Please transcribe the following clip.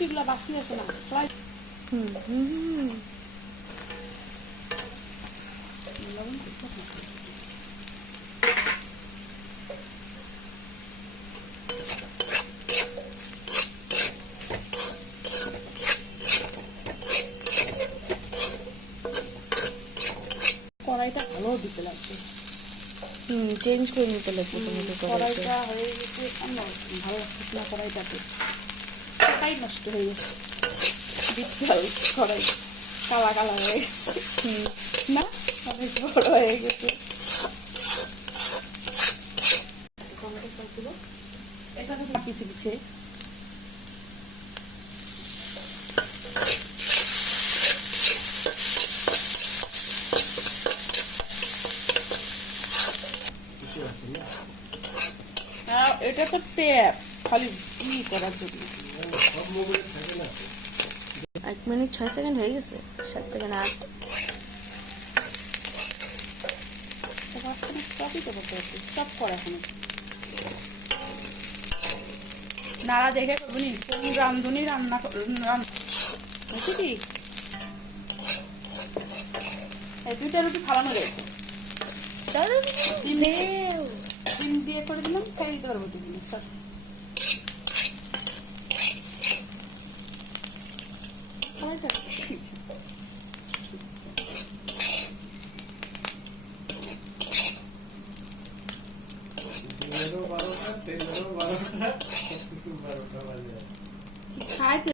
রুটিগুলো বাসি আছে না ফ্রাই কড়াইটা ভালো দিতে লাগবে চেঞ্জ করে নিতে লাগবে তোমাকে কড়াইটা হয়ে গেছে ভালো লাগতেছে না কড়াইটাতে কড়াই নষ্ট হয়ে গেছে বিশাল কড়াই কালা কালা হয়ে গেছে না অনেক বড় হয়ে গেছে টমেটো সসগুলো এখানে পিছিয়ে পিছিয়ে এটা তো ট্যাপ খালি করার জন্য 1 মিনিট 6 সেকেন্ড হয়ে গেছে 7 সেকেন্ড 8 সব করা এখন নাড়া দেখে করবো নি কোন রান্ধুনি রান্না বুঝছি কি এই 2টা রুটি ফালানো রয়েছে ডিম দিয়ে করে দিলাম খাই দিতে পারবো দুদিন খাইতে